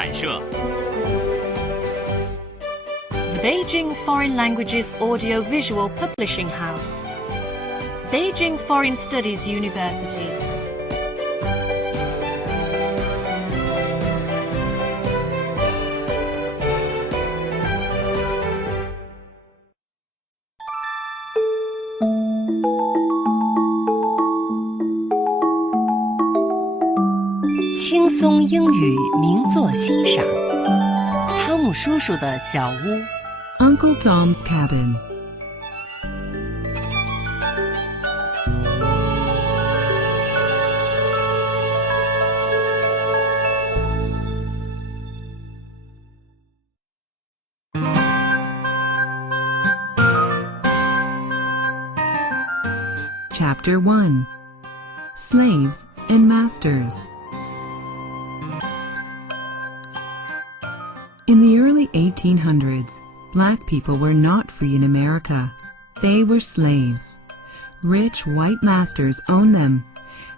版社。The Beijing Foreign Languages Audio-Visual Publishing House. Beijing Foreign Studies University.《轻松英语名作欣赏》，汤姆叔叔的小屋。 Uncle Tom's Cabin. Chapter 1. Slaves and Masters. In the early 1800s, black people were not free in America. They were slaves. Rich white masters owned them.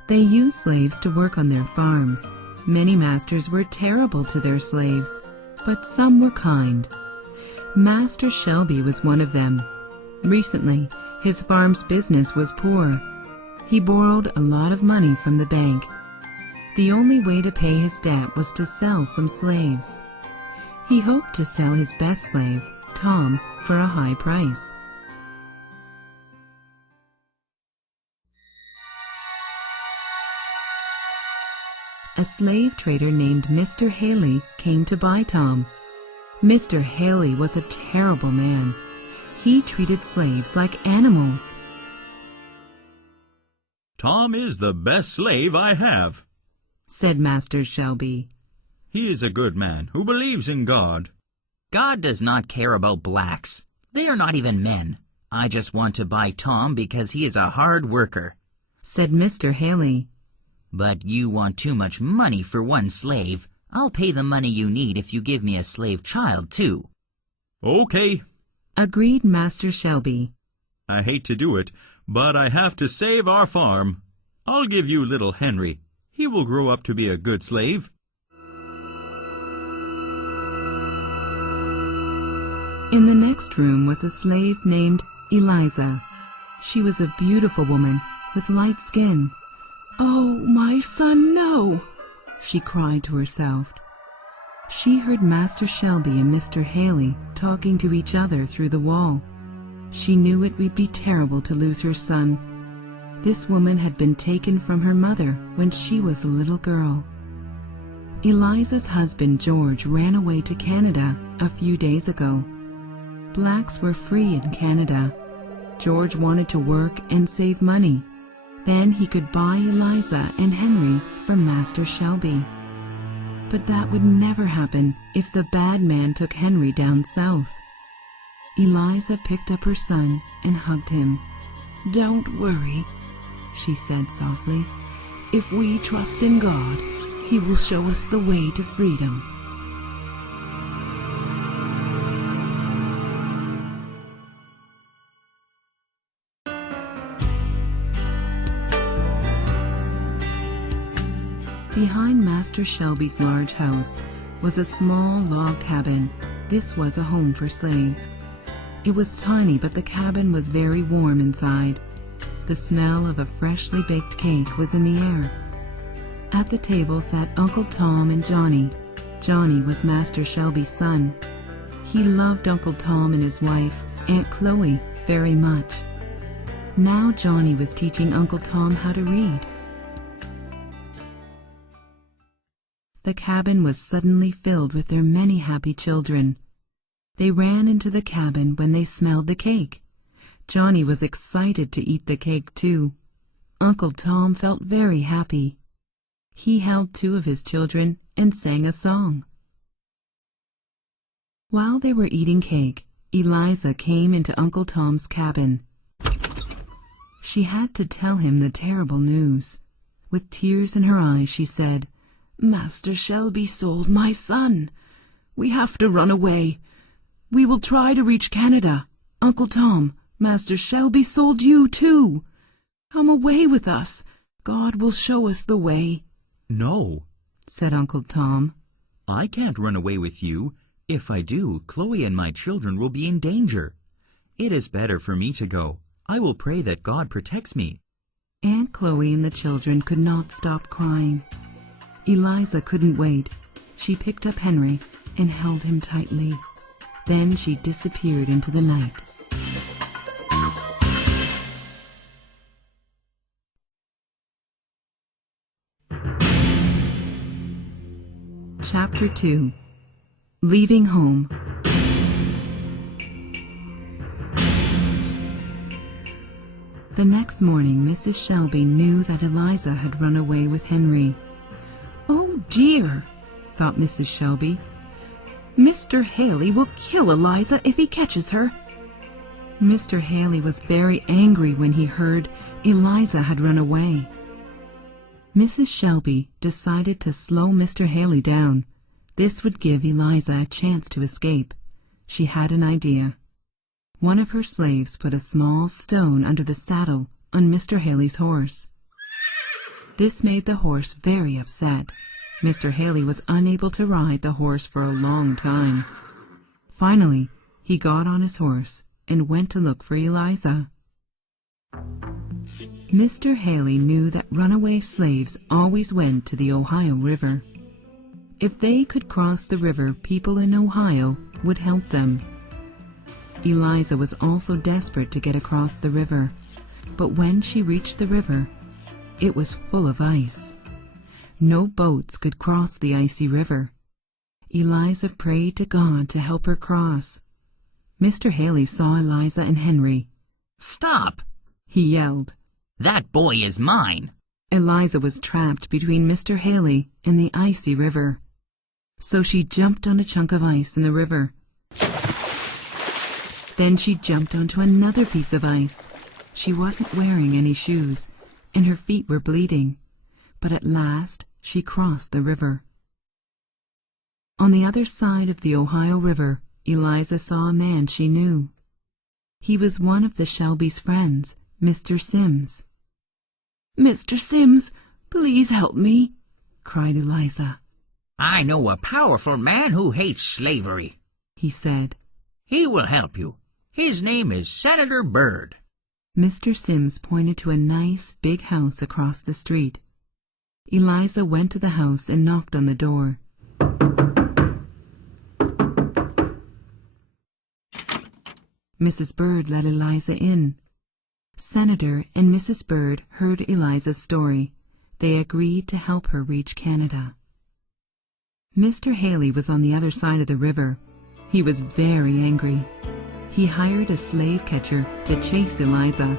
They used slaves to work on their farms. Many masters were terrible to their slaves, but some were kind. Master Shelby was one of them. Recently, his farm's business was poor. He borrowed a lot of money from the bank. The only way to pay his debt was to sell some slaves. He hoped to sell his best slave, Tom, for a high price. A slave trader named Mr. Haley came to buy Tom. Mr. Haley was a terrible man. He treated slaves like animals. Tom is the best slave I have, said Master Shelby. He is a good man who believes in God. God does not care about blacks. They are not even men. I just want to buy Tom because he is a hard worker, said Mr. Haley. But you want too much money for one slave. I'll pay the money you need if you give me a slave child, too. Okay, agreed Master Shelby. I hate to do it, but I have to save our farm. I'll give you little Henry. He will grow up to be a good slave. In the next room was a slave named Eliza. She was a beautiful woman with light skin. "Oh, my son, no!" she cried to herself. She heard Master Shelby and Mr. Haley talking to each other through the wall. She knew it would be terrible to lose her son. This woman had been taken from her mother when she was a little girl. Eliza's husband, George, ran away to Canada a few days ago. Blacks were free in Canada. George wanted to work and save money. Then he could buy Eliza and Henry from Master Shelby. But that would never happen if the bad man took Henry down south. Eliza picked up her son and hugged him. "Don't worry," she said softly. "If we trust in God, He will show us the way to freedom." Behind Master Shelby's large house was a small log cabin. This was a home for slaves. It was tiny, but the cabin was very warm inside. The smell of a freshly baked cake was in the air. At the table sat Uncle Tom and Johnny. Johnny was Master Shelby's son. He loved Uncle Tom and his wife, Aunt Chloe, very much. Now Johnny was teaching Uncle Tom how to read. The cabin was suddenly filled with their many happy children. They ran into the cabin when they smelled the cake. Johnny was excited to eat the cake too. Uncle Tom felt very happy. He held two of his children and sang a song. While they were eating cake, Eliza came into Uncle Tom's cabin. She had to tell him the terrible news. With tears in her eyes, she said, "Master Shelby sold my son. We have to run away. We will try to reach Canada. Uncle Tom, Master Shelby sold you too. Come away with us. God will show us the way." "No," said Uncle Tom. I can't run away with you. If I do, Chloe and my children will be in danger. It is better for me to go. I will pray that God protects me." Aunt Chloe and the children could not stop crying. Eliza couldn't wait. She picked up Henry and held him tightly. Then she disappeared into the night. Chapter 2. Leaving Home. The next morning, Mrs. Shelby knew that Eliza had run away with Henry. "Oh dear," thought Mrs. Shelby. "Mr. Haley will kill Eliza if he catches her." Mr. Haley was very angry when he heard Eliza had run away. Mrs. Shelby decided to slow Mr. Haley down. This would give Eliza a chance to escape. She had an idea. One of her slaves put a small stone under the saddle on Mr. Haley's horse. This made the horse very upset. Mr. Haley was unable to ride the horse for a long time. Finally, he got on his horse and went to look for Eliza. Mr. Haley knew that runaway slaves always went to the Ohio River. If they could cross the river, people in Ohio would help them. Eliza was also desperate to get across the river, but when she reached the river, it was full of ice. No boats could cross the icy river. Eliza prayed to God to help her cross. Mr. Haley saw Eliza and Henry. "Stop!" he yelled. "That boy is mine." Eliza was trapped between Mr. Haley and the icy river. So she jumped on a chunk of ice in the river. Then she jumped onto another piece of ice. She wasn't wearing any shoes, and her feet were bleeding. But at last she crossed the river. On the other side of the Ohio River, Eliza saw a man she knew. He was one of the Shelby's friends, Mr. Sims. "Mr. Sims, please help me," cried Eliza. "I know a powerful man who hates slavery," he said. "He will help you. His name is Senator Byrd." Mr. Sims pointed to a nice big house across the street. Eliza went to the house and knocked on the door. Mrs. Byrd let Eliza in. Senator and Mrs. Byrd heard Eliza's story. They agreed to help her reach Canada. Mr. Haley was on the other side of the river. He was very angry. He hired a slave catcher to chase Eliza.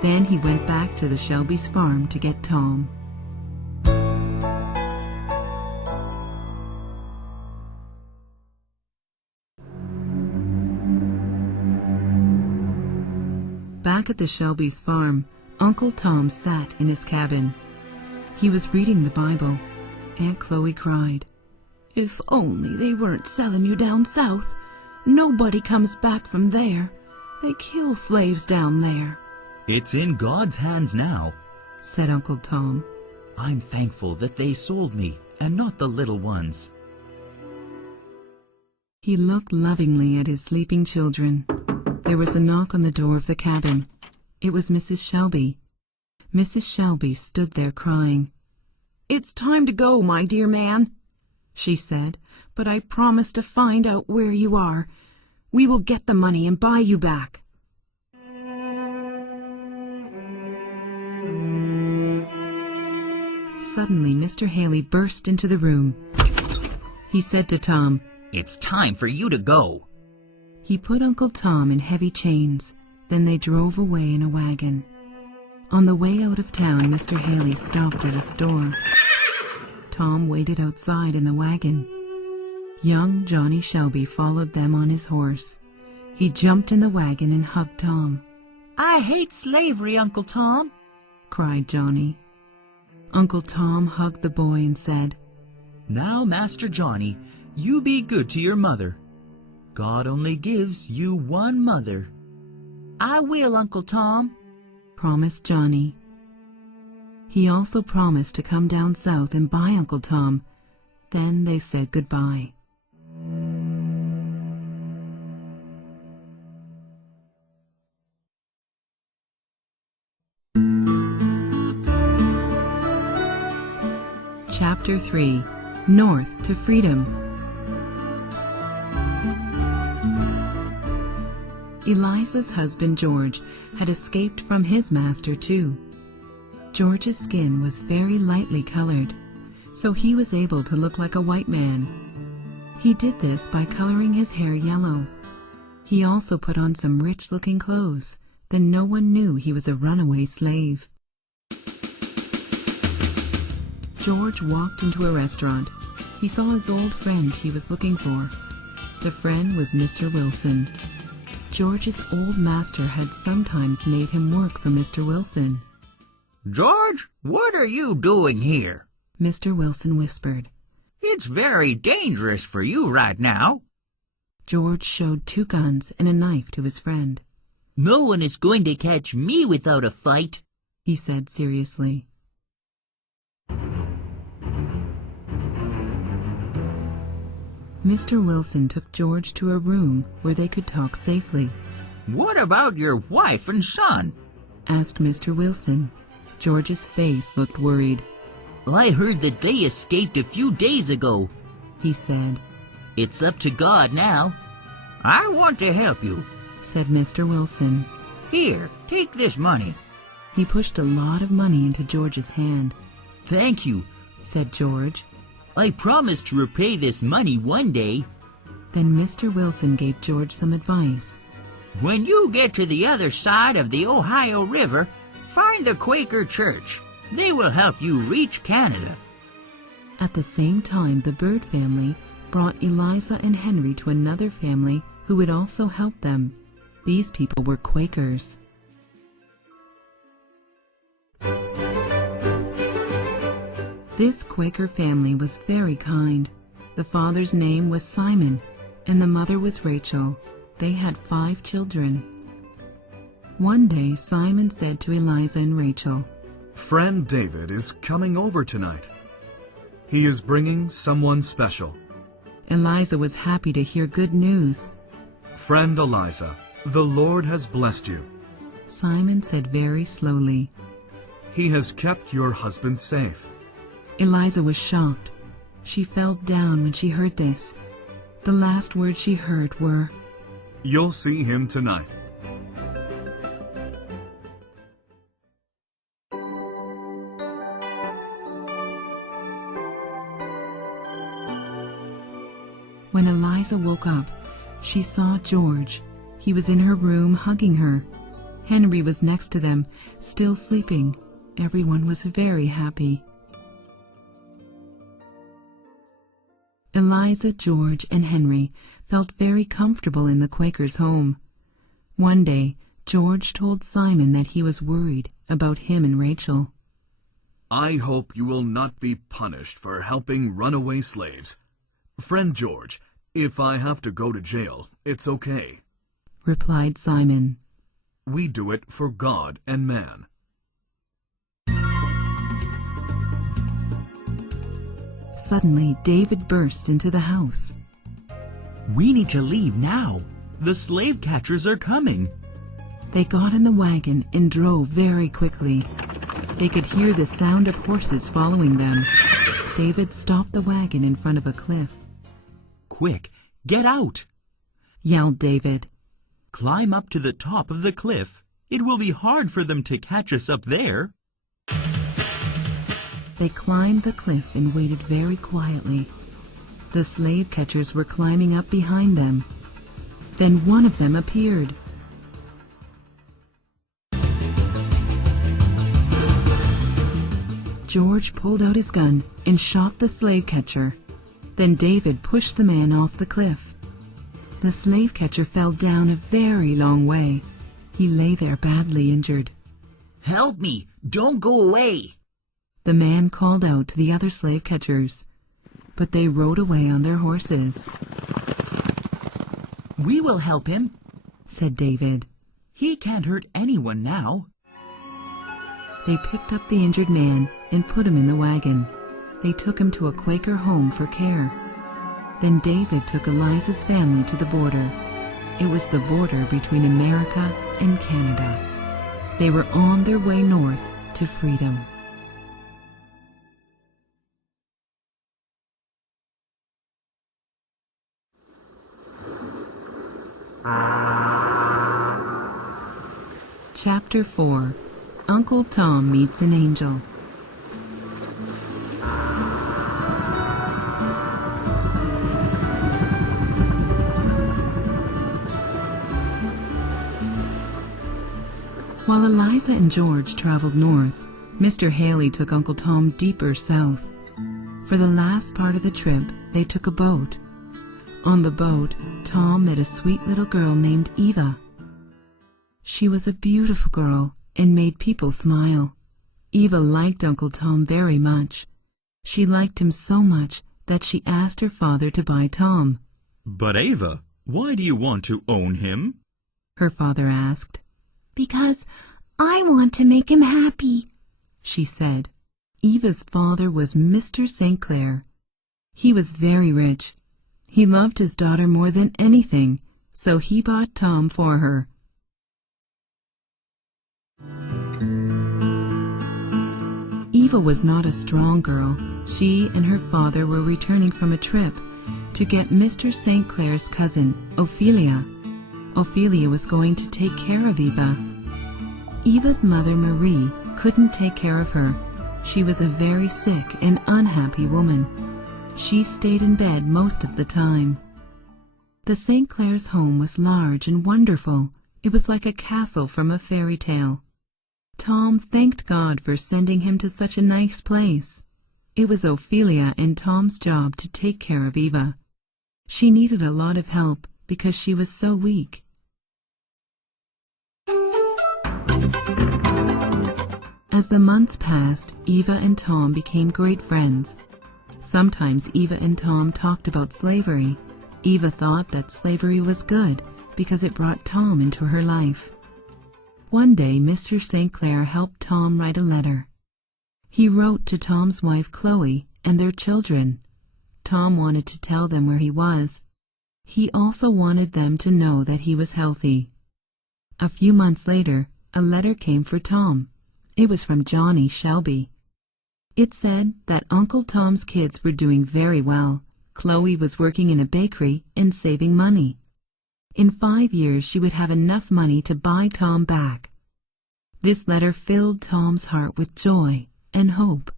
Then he went back to the Shelby's farm to get Tom. Back at the Shelby's farm, Uncle Tom sat in his cabin. He was reading the Bible. Aunt Chloe cried, "If only they weren't selling you down south. Nobody comes back from there. They kill slaves down there," "It's in God's hands now," said Uncle Tom. "I'm thankful that they sold me and not the little ones." He looked lovingly at his sleeping children. There was a knock on the door of the cabin. It was Mrs. Shelby. Mrs. Shelby stood there crying. "It's time to go, my dear man," she said, "but I promise to find out where you are. We will get the money and buy you back." Suddenly, Mr. Haley burst into the room. He said to Tom, "It's time for you to go." He put Uncle Tom in heavy chains. Then they drove away in a wagon. On the way out of town, Mr. Haley stopped at a store. Tom waited outside in the wagon. Young Johnny Shelby followed them on his horse. He jumped in the wagon and hugged Tom. "I hate slavery, Uncle Tom," cried Johnny. Uncle Tom hugged the boy and said, "Now, Master Johnny, you be good to your mother. God only gives you one mother." "I will, Uncle Tom," promised Johnny. He also promised to come down south and buy Uncle Tom, Then they said goodbye. Chapter 3. North to Freedom. Eliza's husband George had escaped from his master too. George's skin was very lightly colored, so he was able to look like a white man. He did this by coloring his hair yellow. He also put on some rich-looking clothes, then no one knew he was a runaway slave. George walked into a restaurant. He saw his old friend he was looking for. The friend was Mr. Wilson. George's old master had sometimes made him work for Mr. Wilson. George, what are you doing here? Mr. Wilson whispered. It's very dangerous for you right now. George showed 2 guns and a knife to his friend. No one is going to catch me without a fight, he said seriously. Mr. Wilson took George to a room where they could talk safely. What about your wife and son? Asked Mr. Wilson. George's face looked worried. I heard that they escaped a few days ago, he said. It's up to God now. I want to help you, said Mr. Wilson. Here, take this money. He pushed a lot of money into George's hand. Thank you, said George. I promise to repay this money one day. Then Mr. Wilson gave George some advice. When you get to the other side of the Ohio River, find the Quaker Church. They will help you reach Canada. At the same time, the Bird family brought Eliza and Henry to another family who would also help them. These people were Quakers. This Quaker family was very kind. The father's name was Simon, and the mother was Rachel. They had 5 children. One day, Simon said to Eliza and Rachel, Friend David is coming over tonight. He is bringing someone special. Eliza was happy to hear good news. Friend Eliza, the Lord has blessed you. Simon said very slowly. He has kept your husband safe. Eliza was shocked. She fell down when she heard this. The last words she heard were, You'll see him tonight. When Eliza woke up, she saw George. He was in her room hugging her. Henry was next to them, still sleeping. Everyone was very happy. Eliza, George, and Henry felt very comfortable in the Quaker's home. One day, George told Simon that he was worried about him and Rachel. I hope you will not be punished for helping runaway slaves. Friend George, if I have to go to jail, it's okay, replied Simon. We do it for God and man. Suddenly, David burst into the house. We need to leave now. The slave catchers are coming. They got in the wagon and drove very quickly. They could hear the sound of horses following them. David stopped the wagon in front of a cliff. Quick, get out! Yelled David. Climb up to the top of the cliff. It will be hard for them to catch us up there. They climbed the cliff and waited very quietly. The slave catchers were climbing up behind them. Then one of them appeared. George pulled out his gun and shot the slave catcher. Then David pushed the man off the cliff. The slave catcher fell down a very long way. He lay there badly injured. Help me! Don't go away! The man called out to the other slave catchers, but they rode away on their horses. We will help him, said David. He can't hurt anyone now. They picked up the injured man and put him in the wagon. they took him to a Quaker home for care. Then David took Eliza's family to the border. It was the border between America and Canada. They were on their way north to freedom. Chapter 4. Uncle Tom Meets an Angel. While Eliza and George traveled north, Mr. Haley took Uncle Tom deeper south. For the last part of the trip, they took a boat. On the boat, Tom met a sweet little girl named Eva. She was a beautiful girl and made people smile. Eva liked Uncle Tom very much. She liked him so much that she asked her father to buy Tom. But Ava, why do you want to own him? Her father asked. Because I want to make him happy, she said. Eva's father was Mr. St. Clair. He was very rich. He loved his daughter more than anything, so he bought Tom for her. Eva was not a strong girl. She and her father were returning from a trip to get Mr. St. Clair's cousin, Ophelia. Ophelia was going to take care of Eva. Eva's mother, Marie, couldn't take care of her. She was a very sick and unhappy woman. She stayed in bed most of the time. The St. Clair's home was large and wonderful. It was like a castle from a fairy tale. Tom thanked God for sending him to such a nice place. It was Ophelia and Tom's job to take care of Eva. She needed a lot of help because she was so weak. As the months passed, Eva and Tom became great friends. Sometimes Eva and Tom talked about slavery. Eva thought that slavery was good because it brought Tom into her life. One day, Mr. St. Clair helped Tom write a letter. He wrote to Tom's wife, Chloe, and their children. Tom wanted to tell them where he was. He also wanted them to know that he was healthy. A few months later, a letter came for Tom. It was from Johnny Shelby. It said that Uncle Tom's kids were doing very well. Chloe was working in a bakery and saving money. In 5 years, she would have enough money to buy Tom back. This letter filled Tom's heart with joy and hope.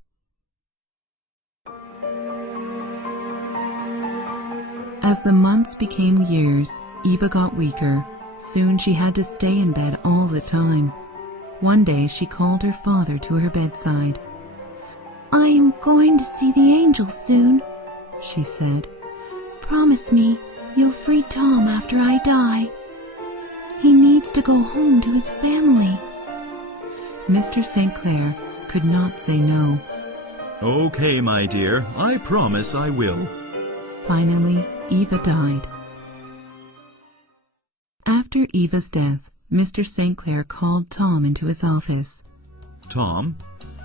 As the months became years, Eva got weaker. Soon she had to stay in bed all the time. One day she called her father to her bedside. I am going to see the angel soon, she said. Promise me you'll free Tom after I die. He needs to go home to his family. Mr. St. Clair could not say no. Okay, my dear, I promise I will. Finally, Eva died. After Eva's death, Mr. St. Clair called Tom into his office. Tom,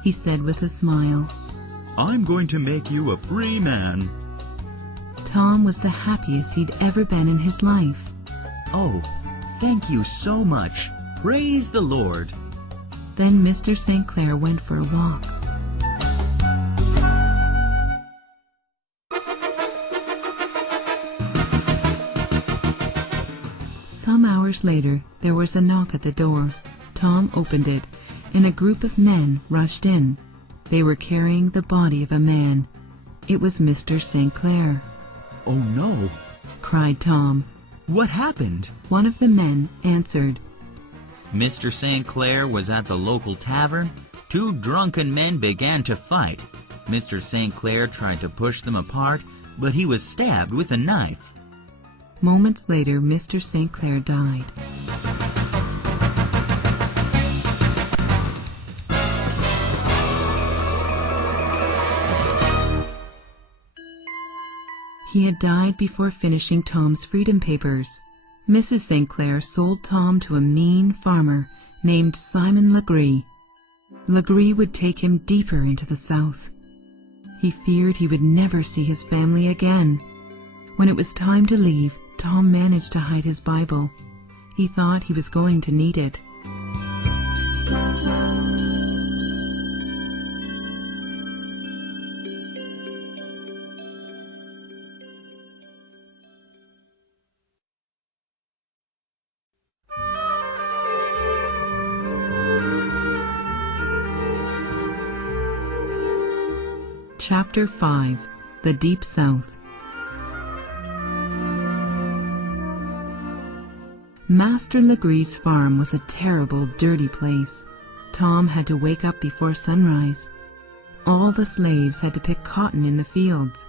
he said with a smile, I'm going to make you a free man. Tom was the happiest he'd ever been in his life. Oh, thank you so much. Praise the Lord. Then Mr. St. Clair went for a walk. Some hours later, there was a knock at the door. Tom opened it, and a group of men rushed in. They were carrying the body of a man. It was Mr. St. Clair. Oh no, cried Tom. What happened? One of the men answered. Mr. St. Clair was at the local tavern. 2 drunken men began to fight. Mr. St. Clair tried to push them apart, but he was stabbed with a knife. Moments later, Mr. St. Clair died. He had died before finishing Tom's freedom papers. Mrs. St. Clair sold Tom to a mean farmer named Simon Legree. Legree would take him deeper into the South. He feared he would never see his family again. When it was time to leave, Tom managed to hide his Bible. He thought he was going to need it. Chapter 5. The Deep South. Master Legree's farm was a terrible, dirty place. Tom had to wake up before sunrise. All the slaves had to pick cotton in the fields.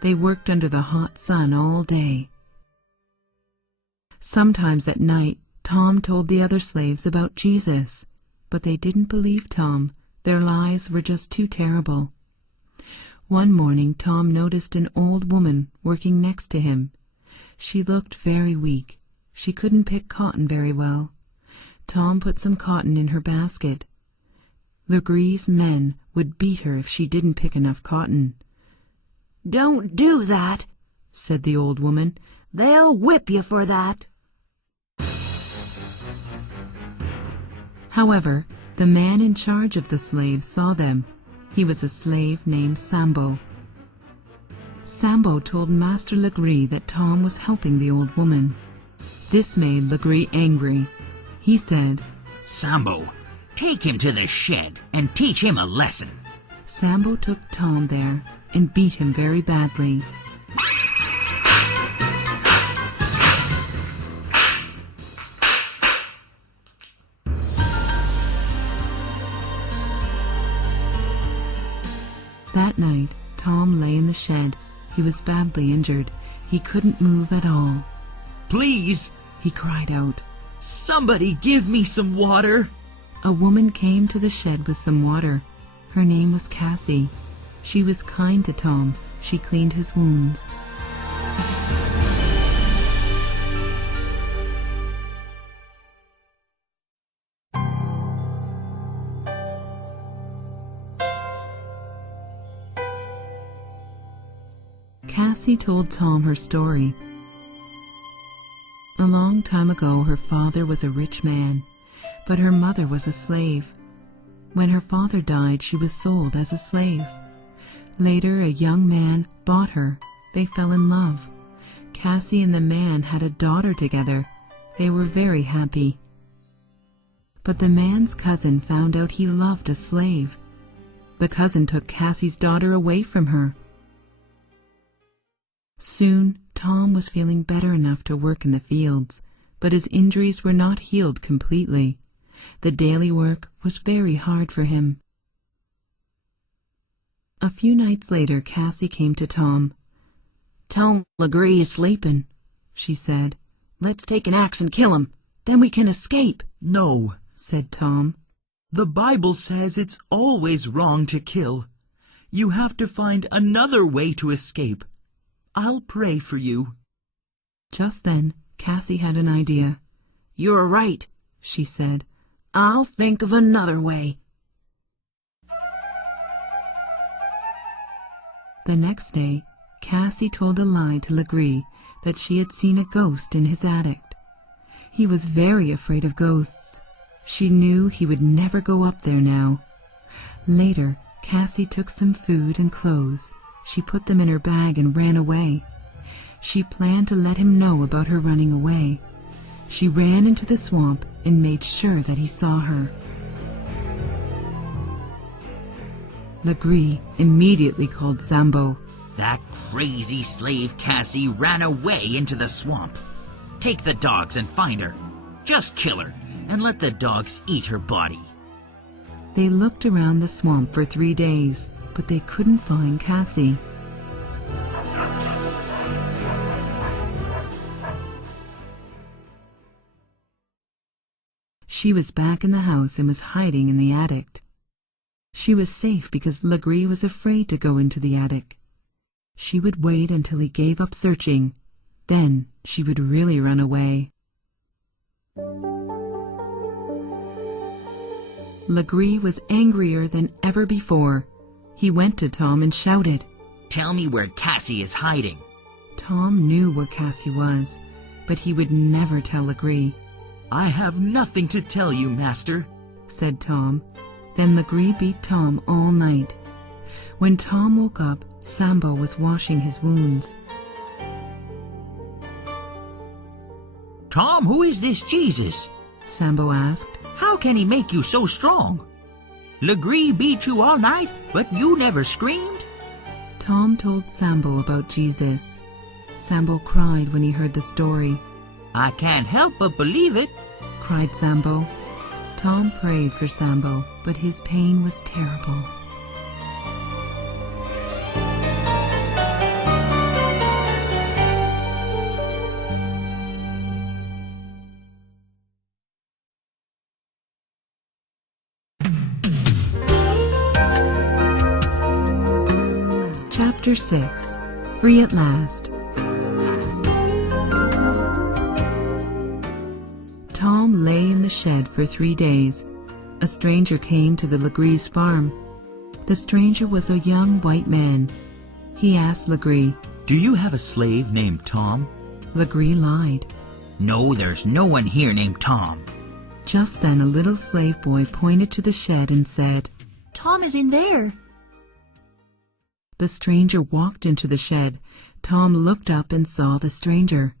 They worked under the hot sun all day. Sometimes at night, Tom told the other slaves about Jesus, but they didn't believe Tom. Their lives were just too terrible. One morning, Tom noticed an old woman working next to him. She looked very weak. She couldn't pick cotton very well. Tom put some cotton in her basket. Legree's men would beat her if she didn't pick enough cotton. "Don't do that," said the old woman. "They'll whip you for that." However, the man in charge of the slaves saw them. He was a slave named Sambo. Sambo told Master Legree that Tom was helping the old woman. This made Legree angry. He said, "Sambo, take him to the shed and teach him a lesson." Sambo took Tom there and beat him very badly. That night, Tom lay in the shed. He was badly injured. He couldn't move at all. "Please," he cried out, "somebody give me some water." A woman came to the shed with some water. Her name was Cassie. She was kind to Tom. She cleaned his wounds. Cassie told Tom her story. A long time ago, her father was a rich man, but her mother was a slave. When her father died, she was sold as a slave. Later, a young man bought her. They fell in love. Cassie and the man had a daughter together. They were very happy. But the man's cousin found out he loved a slave. The cousin took Cassie's daughter away from her. Soon, Tom was feeling better enough to work in the fields, but his injuries were not healed completely. The daily work was very hard for him. A few nights later, Cassie came to Tom. "Tom Legree is sleeping," she said. "Let's take an axe and kill him. Then we can escape." "No," said Tom. "The Bible says it's always wrong to kill. You have to find another way to escape. I'll pray for you." Just then, Cassie had an idea. "You're right," she said. "I'll think of another way." The next day, Cassie told a lie to Legree that she had seen a ghost in his attic. He was very afraid of ghosts. She knew he would never go up there now. Later, Cassie took some food and clothes. She put them in her bag and ran away. She planned to let him know about her running away. She ran into the swamp and made sure that he saw her. Legree immediately called Sambo. "That crazy slave Cassie ran away into the swamp. Take the dogs and find her. Just kill her and let the dogs eat her body." They looked around the swamp for 3 days, but they couldn't find Cassie. She was back in the house and was hiding in the attic. She was safe because Legree was afraid to go into the attic. She would wait until he gave up searching. Then she would really run away. Legree was angrier than ever before. He went to Tom and shouted. "Tell me where Cassie is hiding." Tom knew where Cassie was, but he would never tell Legree. "I have nothing to tell you, master," said Tom. Then Legree beat Tom all night. When Tom woke up, Sambo was washing his wounds. "Tom, who is this Jesus?" Sambo asked. "How can he make you so strong? Legree beat you all night, but you never screamed." Tom told Sambo about Jesus. Sambo cried when he heard the story. "I can't help but believe it," cried Sambo. Tom prayed for Sambo, but his pain was terrible. Chapter 6. Free at Last. Tom lay in the shed for 3 days. A stranger came to the Legree's farm. The stranger was a young white man. He asked Legree, "Do you have a slave named Tom?" Legree lied. "No, there's no one here named Tom." Just then a little slave boy pointed to the shed and said, "Tom is in there." The stranger walked into the shed. Tom looked up and saw the stranger.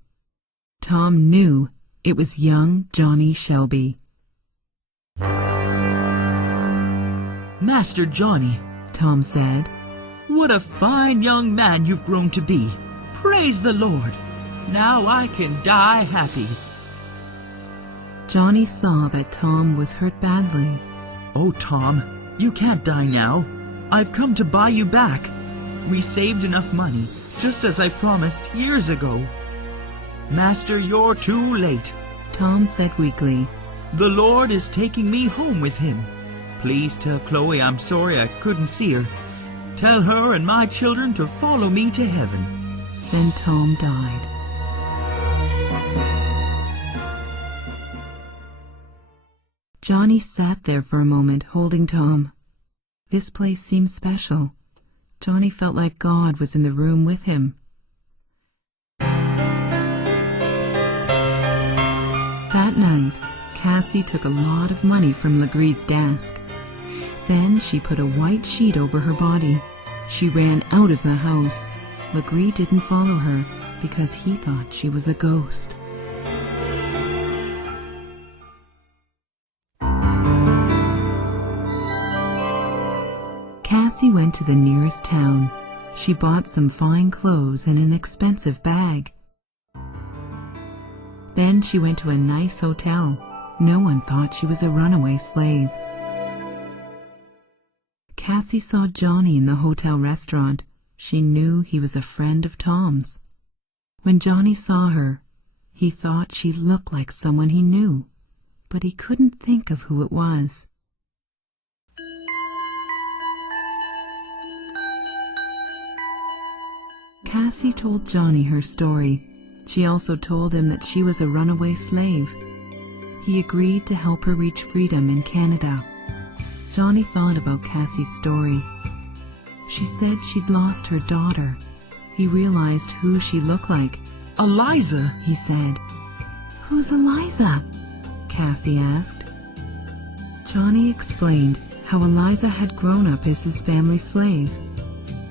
Tom knew it was young Johnny Shelby. "Master Johnny," Tom said, "what a fine young man you've grown to be. Praise the Lord. Now I can die happy." Johnny saw that Tom was hurt badly. "Oh, Tom, you can't die now. I've come to buy you back. We saved enough money, just as I promised years ago." "Master, you're too late," Tom said weakly. "The Lord is taking me home with him. Please tell Chloe I'm sorry I couldn't see her. Tell her and my children to follow me to heaven." Then Tom died. Johnny sat there for a moment, holding Tom. This place seemed special. Johnny felt like God was in the room with him. That night, Cassie took a lot of money from Legree's desk. Then she put a white sheet over her body. She ran out of the house. Legree didn't follow her because he thought she was a ghost. Cassie went to the nearest town. She bought some fine clothes and an expensive bag. Then she went to a nice hotel. No one thought she was a runaway slave. Cassie saw Johnny in the hotel restaurant. She knew he was a friend of Tom's. When Johnny saw her, he thought she looked like someone he knew, but he couldn't think of who it was. Cassie told Johnny her story. She also told him that she was a runaway slave. He agreed to help her reach freedom in Canada. Johnny thought about Cassie's story. She said she'd lost her daughter. He realized who she looked like. "Eliza," he said. "Who's Eliza?" Cassie asked. Johnny explained how Eliza had grown up as his family slave.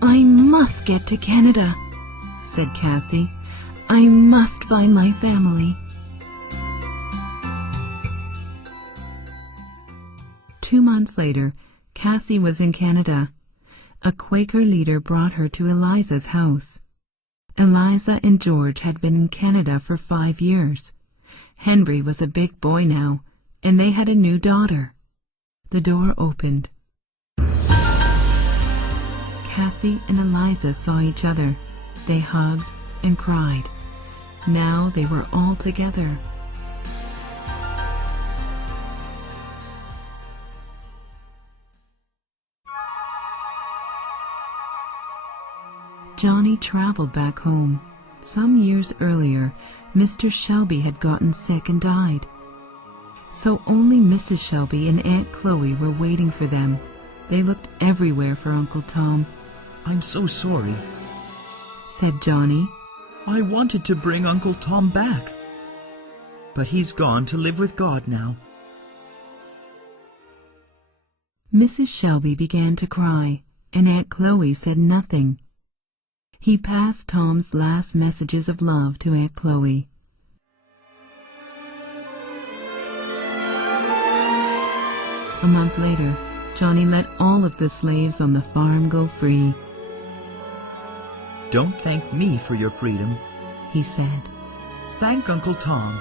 "I must get to Canada," said Cassie. "I must find my family." 2 months later, Cassie was in Canada. A Quaker leader brought her to Eliza's house. Eliza and George had been in Canada for 5 years. Henry was a big boy now, and they had a new daughter. The door opened. Cassie and Eliza saw each other. They hugged and cried. Now they were all together. Johnny traveled back home. Some years earlier, Mr. Shelby had gotten sick and died. So only Mrs. Shelby and Aunt Chloe were waiting for them. They looked everywhere for Uncle Tom, I'm so sorry. said Johnny. I wanted to bring Uncle Tom back. But he's gone to live with God now. Mrs. Shelby began to cry, and Aunt Chloe said nothing. He passed Tom's last messages of love to Aunt Chloe. A month later, Johnny let all of the slaves on the farm go free. Don't thank me for your freedom, He said. Thank Uncle Tom.